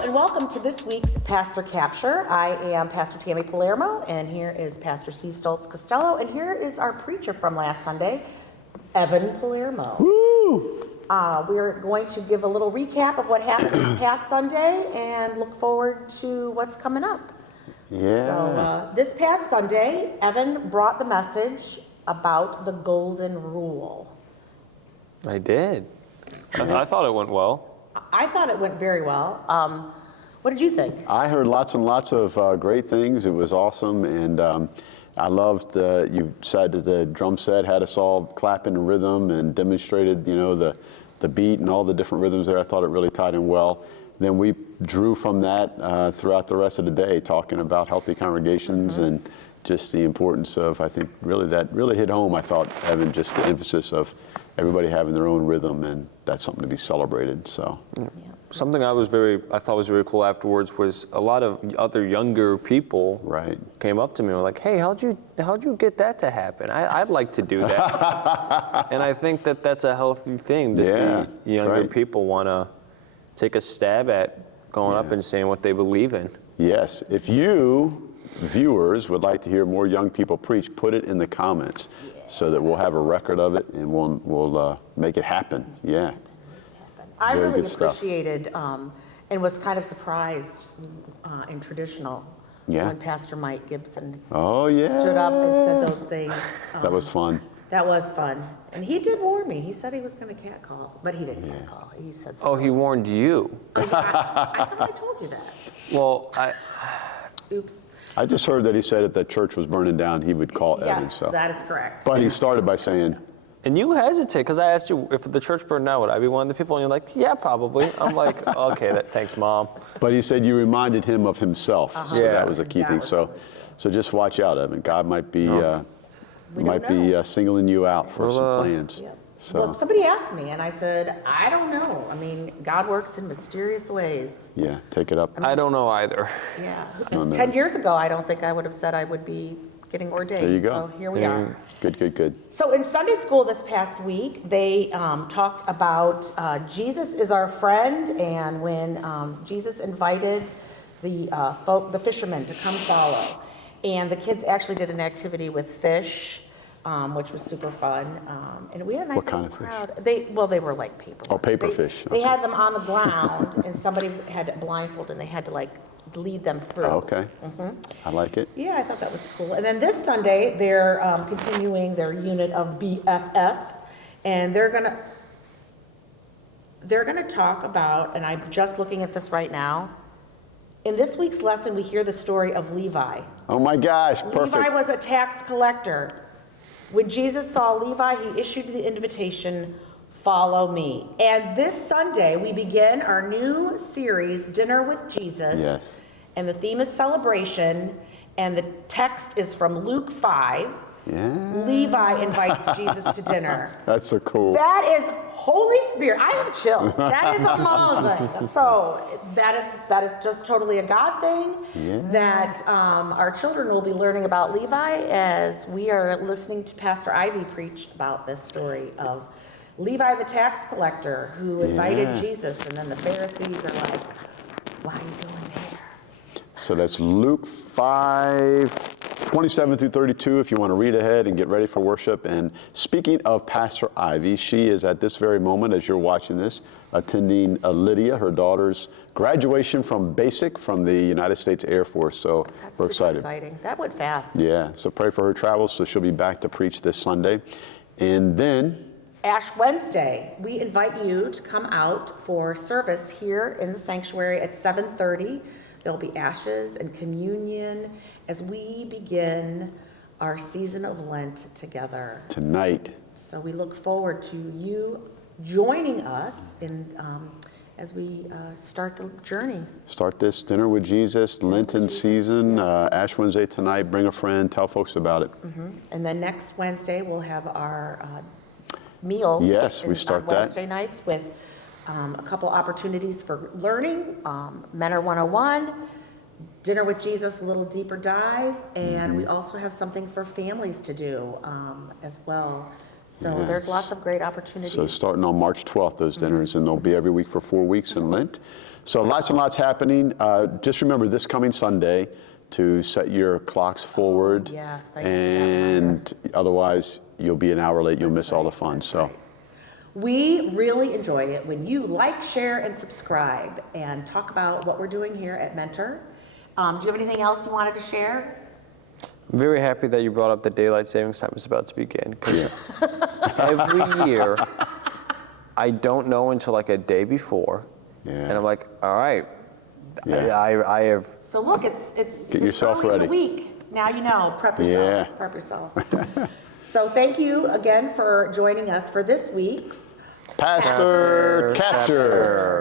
Hello and welcome to this week's Pastor Capture. I am Pastor Tammy Palermo, and here is Pastor Steve Stoltz Costello, and here is our preacher from last Sunday, Evan Palermo. Woo! We're going to give a little recap of what happened this past Sunday and look forward to what's coming up. Yeah. So this past Sunday, Evan brought the message about the golden rule. I did. I thought it went well. I thought it went very well. What did you think? I heard lots and lots of great things. It was awesome, and I loved you said that the drum set had us all clapping in rhythm and demonstrated, the beat and all the different rhythms there. I thought it really tied in well. Then we drew from that throughout the rest of the day, talking about healthy congregations and just the importance of, I think, that really hit home, I thought, Evan, just the emphasis of everybody having their own rhythm, and that's something to be celebrated. So, something I thought was very cool afterwards was a lot of other younger people came up to me and were like, "Hey, how'd you get that to happen? I'd like to do that." And I think that that's a healthy thing to see younger people want to take a stab at going up and saying what they believe in. Yes, if you viewers would like to hear more young people preach, put it in the comments. So that we'll have a record of it and we'll make it happen. Yeah. I really appreciated and was kind of surprised in traditional when Pastor Mike Gibson stood up and said those things. That was fun. That was fun. And he did warn me. He said he was going to catcall, but he didn't catcall. He said something. Oh, he warned you. I thought I told you that. Well, Oops. I just heard that he said if that church was burning down, he would call Evan. Yes, that is correct. But he started by saying, and you hesitate, because I asked you if the church burned down, would I be one of the people? And you're like, yeah, probably. I'm like, okay, thanks, Mom. But he said you reminded him of himself. So that was a key thing. So just watch out, Evan. God might be singling you out for some plans. Yep. So. Well, somebody asked me, and I said, I don't know. I mean, God works in mysterious ways. Yeah, take it up. I don't know either. Yeah. 10 years ago, I don't think I would have said I would be getting ordained. There you go. So here we are. Good. So in Sunday school this past week, they talked about Jesus is our friend, and when Jesus invited the fishermen to come follow. And the kids actually did an activity with fish. Which was super fun, and we had a nice crowd. They were like paper. Oh, paper fish. They had them on the ground, and somebody had a blindfold, and they had to lead them through. Oh, okay. I like it. Yeah, I thought that was cool. And then this Sunday, they're continuing their unit of BFFs, and they're gonna talk about. And I'm just looking at this right now. In this week's lesson, we hear the story of Levi. Oh my gosh, perfect. Levi was a tax collector. When Jesus saw Levi, he issued the invitation, "Follow me." And this Sunday, we begin our new series, Dinner with Jesus. Yes. And the theme is celebration, and the text is from Luke 5. Yeah. Levi invites Jesus to dinner. That's so cool. That is Holy Spirit. I have chills. That is amazing. So that is just totally a God thing. Yeah. That our children will be learning about Levi as we are listening to Pastor Ivy preach about this story of Levi the tax collector who invited Jesus, and then the Pharisees are like, "Why are you going there?" So that's Luke 5:27 through 32, if you want to read ahead and get ready for worship. And speaking of Pastor Ivy, she is at this very moment, as you're watching this, attending Lydia, her daughter's graduation from basic from the United States Air Force. So That's we're super excited. exciting. That went fast. Yeah, so pray for her travels, so she'll be back to preach this Sunday. And then Ash Wednesday, we invite you to come out for service here in the sanctuary at 7:30. There'll be ashes and communion as we begin our season of Lent together. tonight, So we look forward to you joining us as we start the journey. start this Dinner with Jesus, Lenten season, Ash Wednesday tonight. Bring a friend, tell folks about it. And then next Wednesday, we'll have our meals. Yes, we start on that. Wednesday nights with a couple opportunities for learning, Mentor 101, Dinner with Jesus, a little deeper dive, and we also have something for families to do as well So Yes. there's lots of great opportunities. So starting on March 12th, those dinners, and they'll be every week for 4 weeks in Lent. So lots and lots happening. Just remember this coming Sunday to set your clocks forward. Yes, thank you for that And otherwise, you'll be an hour late. You'll miss all the fun. So. We really enjoy it when you like, share, and subscribe and talk about what we're doing here at Mentor. Do you have anything else you wanted to share? I'm very happy that you brought up the daylight savings time is about to begin, because every year I don't know until like a day before, and I'm like, all right, I have. So look, it's Get yourself early in the ready. week. Now you know. Prep yourself. Yeah. Prep yourself. So thank you again for joining us for this week's Pastor Capture.